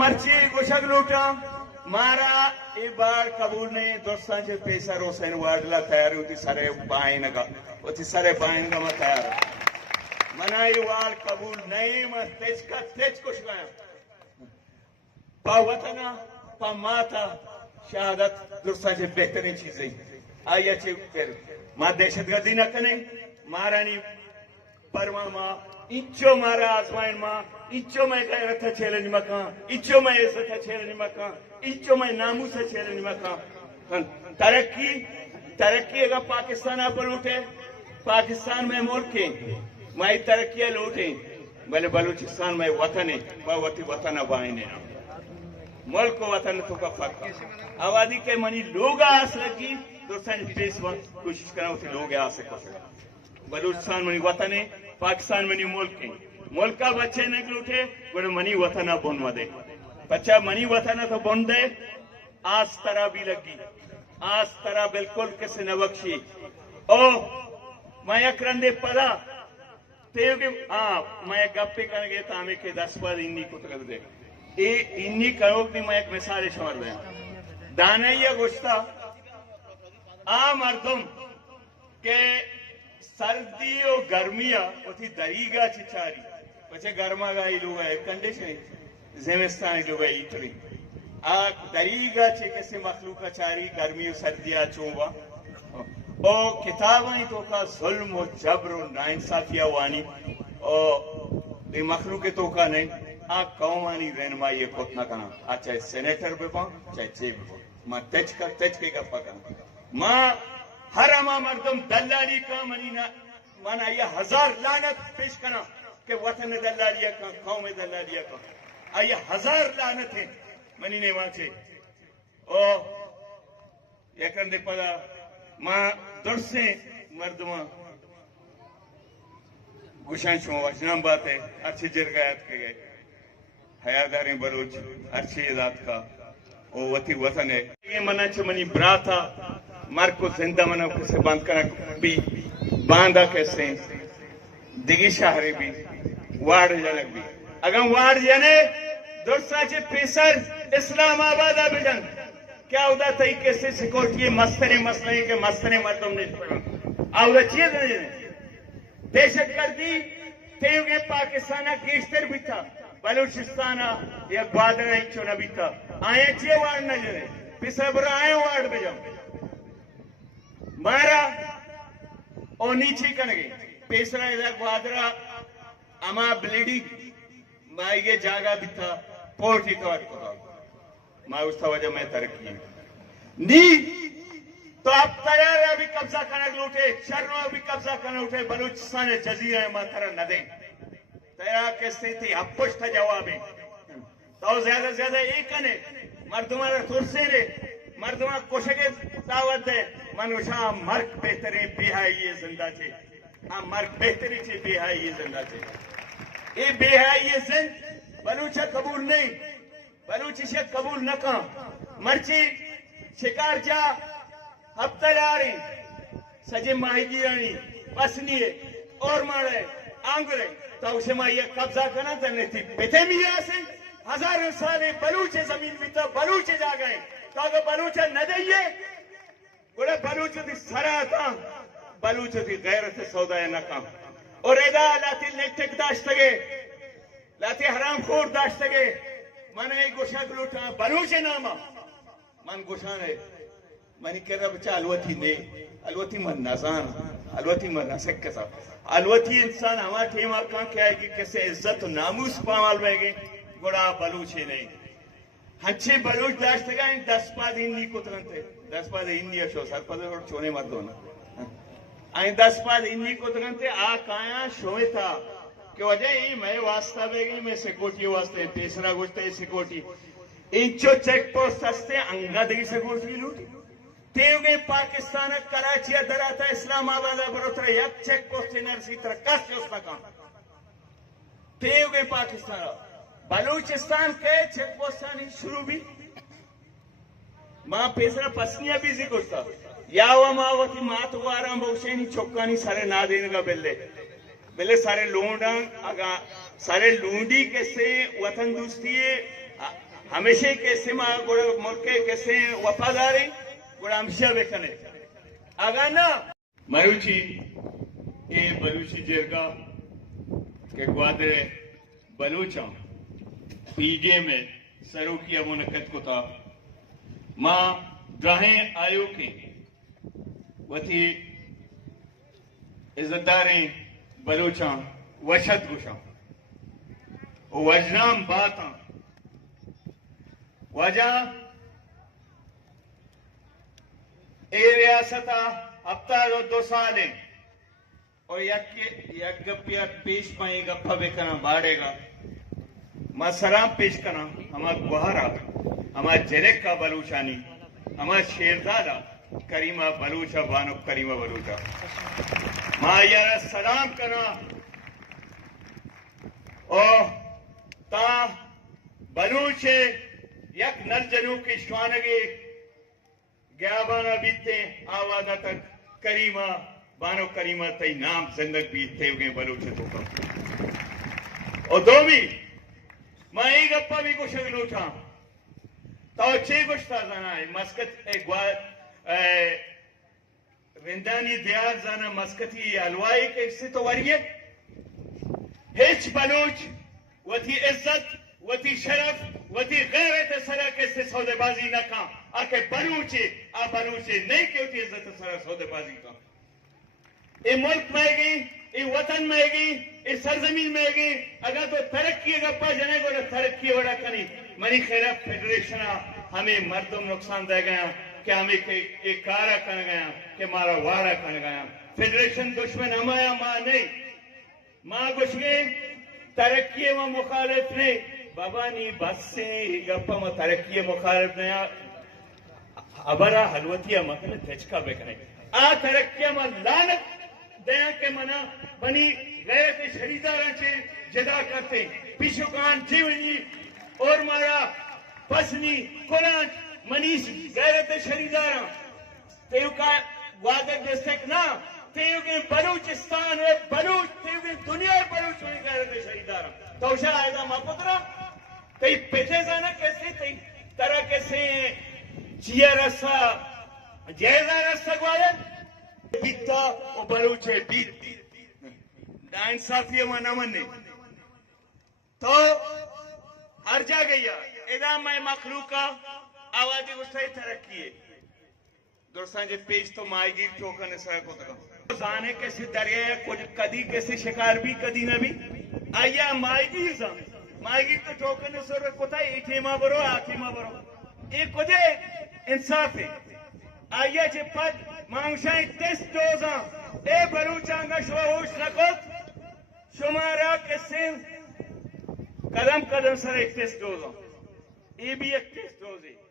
مرچی گوشک لوٹا مارا ای بار قبول نہیں دوستان چے پیسہ روسین وارڈلا تیار ہوتی سارے بائنگا ہوتی سارے بائنگا میں تیار منائی وار قبول نہیں میں تیج کا تیج کچھ گیا پا وطنا پا ماتا شہادت دوستان چے بہترین چیزیں آیا چے پھر ماں دہشت گردی نہ کنے مارانی پرما ماں انچو مارا آزمائن ماں انچو میں غیرت چیلنج مکان انچو میں عزت چیلنج مکان انچو میں ناموس چیلنج مکان ترقی اگر پاکستان آپ لوٹے پاکستان میں ملکیں میں ترقیہ لوٹیں بلے بلوچستان میں وطن ہے باوتی وطن ابائنے ملک و وطن تو کا فرق آوازی کے منی لوگ آس لگی دوستان پیس وقت کوشش کرنا ہوتی لوگ آسے کو سکا بلوچستان منی وطن ہے پاکستان منی ملک ہے ملک کا بچے نکل اٹھے بڑے منی وطنہ بن ودے بچہ منی وطنہ تو بن دے آس طرح بھی لگی آس طرح بالکل کسی نہ بخشی او میں یک رندے پدا تیو کہ میں گپے کرنے گئے تامے کے 10 بار انی کو تک دے انی کرو بھی میں ایک مثال شمار دیں دانائیہ گوشتا مردم کہ سردی و گرمیاں ہوتی دریگا چچاری بچے گرما گائی لوگا ہے کنڈیشن زمستانی لوگا ایتری دریگا چے کسی مخلوقہ چاری گرمی و سردیاں چونوا او کتابیں تو کا ظلم و جبر و ناانصافیہ وانی او دی مخلوق تو کا نہیں قومانی رہنمائی کتنا کنا چاہے سینیٹر پہ پاؤں چاہے چے پہ پاؤں ماں تچ کے گپا کنا ماں ہر اما مردم دلالی کا مانا یہ 1000 لعنت پیش کرنا کہ وطن دلالیا کا قوم دلالیا کا یہ 1000 لعنت ہیں منی نے ماں چھے او یہ کرنے پدا ماں درسیں مردماں گوشان شما وشنام بات ہے اچھے جرگایت کے گئے حیاداریں بلوچ اچھے ذات کا او وطی وطن ہے یہ منہ چھے منی برا تھا مر کو زندہ منہ کسے باندھ کرنا بھی باندھا کیسے دگی شہری بھی وارڈ جنک بھی اگر وارڈ جنے دوستا چھے پیسر اسلام آبادہ بھی جن کیا ہوتا تھی کیسے سیکورٹی مسترے مسئلے کے مسترے مردم نے پڑھا آولا چیز نہیں دہشت گردی تیو کے پاکستانہ کیشتر بھی تھا بلوچستانہ یا گوادرہ چونا بھی تھا آئیں چیئے وارڈ نہ جنے پیسر برا آئیں وارڈ بھی جاؤں مارا او نیچے کنگے پیسرہ ادھا گوادرہ اما بلیڈی مائی گے جاگا بھی تھا پورٹی تو آج کو ماں اس وجہ میں ترقی نی تو اب تیارہ بھی قبضہ کنک لوٹے شرنو بھی قبضہ کنک لوٹے بلوچستان جزیرہ ماں ترہ نہ دیں تیارہ کیسے تھی اب پشتا جوابیں تو زیادہ ایک کنے مردمہ ترسے رے مردمہ کوشکے دعوت ہے منوشا مرک بہترین بیہائی زندہ چھے مرک بہتری چھے بیہائی زندہ چھے اے بیہائی زند بلوچہ قبول نہیں بلوچی سے قبول نہ کہاں مرچی شکار جا ہفتہ لاریں سجے ماہی گیرانی پسنیے اور مارے آنگرے تو اسے ماں یہ قبضہ کرنا تھا تھی بیتے میرا سے 1000 سالے بلوچے زمین بھی تو بلوچے جا گئے تو اگر بلوچہ نہ دئیے گوڑے بلوچہ تھی سرا تھا بلوچہ تھی غیرت سودائے نہ کام اور ایدہ لاتی لیٹک داشتگے لاتی حرام خور داشتگے من ایک گوشک لوٹا بلوچ ناما من گوشان ہے منی کہہ رہا بچہ الوتی نے الوتی من نازان الوتی من ناسک کسا الوتی انسان ہما ٹھیم آکاں کیا ہے کہ کیسے عزت و ناموس پامال بہ گئے گوڑا بلوچے نہیں ہنچے بلوچ داشتے گئے 10 پاد ہندی کو ترنتے 10 پاد ہندی اشو سر پاد اور چونے مت دونا آئیں 10 پاد ہندی کو ترنتے آکایا شوئے تھا کہ وجہ ہی میں واسطہ بے گئی میں سیکورٹی واسطے تیسرا گوشتے سیکورٹی انچو چیک پوسٹ ہستے انگا دگی سیکورٹی لوٹی تیو گئی پاکستان کراچی دراتا اسلام آبادہ بروتر یک چیک پوسٹ نرسی تر کس اس نکام تیو گئی پاکستان بلوچستان کے چیک پوسٹانی شروع بھی ماں پیسرا پسنیا بھی ذکر تھا یاو ماں وقتی ماتوارا بوشینی چوکانی سارے نا دینے گا بلے سارے لونڈاں اگا سارے لونڈی کیسے وطن دوستی ہمیشہ کے سما گوڑا ملکے کے سے وفاداری گوڑا ہمشہ بکنے آگا نا مروچی اے بلوچی جرگا کے گوادر بلوچاں پی ڈی اے میں سروکیہ منعقد کو تھا ماں دراہیں آیو کے وتی عزتداریں بلوچاں وشد گشاں وجنام باتاں وجہ اے ریاستہ ہفتہ دو سال ہیں اور یک گپیا پیش پائیں گپا بکنا باڑے گا ما سلام پیش کرنا ہما گوہرا ہما جنک کا بلوچانی ہما شیرزادہ کریمہ بلوچہ بانو کریمہ بلوچہ ما یارا سلام کرنا اور تا بلوچے یک نر جنو کی شوانگی گیابانا بیتے آوازہ تک کریمہ بانو کریمہ تی نام زندگ بیتے ہوگئے بلوچے تو کم اور دومی میں ایک اپا بھی کچھ اگلو تھا تو چھے گوشتا زانا ہے مسکت وندانی دیار زانا مسکتی علوائی کے اس سے تو وریے ہیچ بلوچ وتی عزت وتی شرف وتی غیرت سرہ کے سے سودے بازی نہ کھا آکے بلوچے نہیں کہ وتی عزت سرہ سودے بازی کھا اے ملک میں گئی اے وطن میں گئی اے سرزمین میں گئی اگر تو ترقی گا پا جانے کو تو ترقی وڑا کنی منی خیرہ فیڈریشنہ ہمیں مردم نقصان دے گیا کہ ہمیں ایک کارا کن گیا کہ مارا وارا کن گیا فیڈریشن دشمن ہمایا ماں نہیں ماں کچھ گئے ترقی و مخالف نے بابا نہیں بس سے گپا میں ترقی مخالف نے ابرا حلوتیہ مکن تھچکا بکنے آ ترقی میں لانت دیا کے منا بنی غیرت شریداران چھے جدا کرتے پیشوکان جیونی اور مارا پسنی قرآن منیس غیرت شریداران تیو کا وادر ڈسٹرکٹ نا تیو کے بلوچستان ہے بلوچ تیو کے دنیا بلوچ ہوئی غیرت شریداران توشا آئیدہ ماں پترہ تی پیچھے زانا کیسے تی طرح کیسے چیا رسا جیزہ رسا گوادر بیتا و بلوچے بیت دا انصافی و نمنے تو ہر جا گیا ادام میں مخلوقہ آوازی گشتائی ترقی ہے درستان جے پیش تو مائی گیر چوکن سرک ہوتا گا زانے کیسے دریائے کچھ کدی کیسے شکار بھی کدی نہ بھی آیا مائی گیر زان مائی گیر تو چوکن سرک ہوتا ہے ایٹھے ماں برو آٹھے ماں برو ایک کجھے انصاف ہے آیا جے پد مانگشائیں ٹیسٹ ڈوزاں اے بلوچانگا شوہوش رکھت شمارا کسے قدم قدم سر ایک ٹیسٹ ڈوزاں یہ بھی ایک ٹیسٹ ڈوز ہے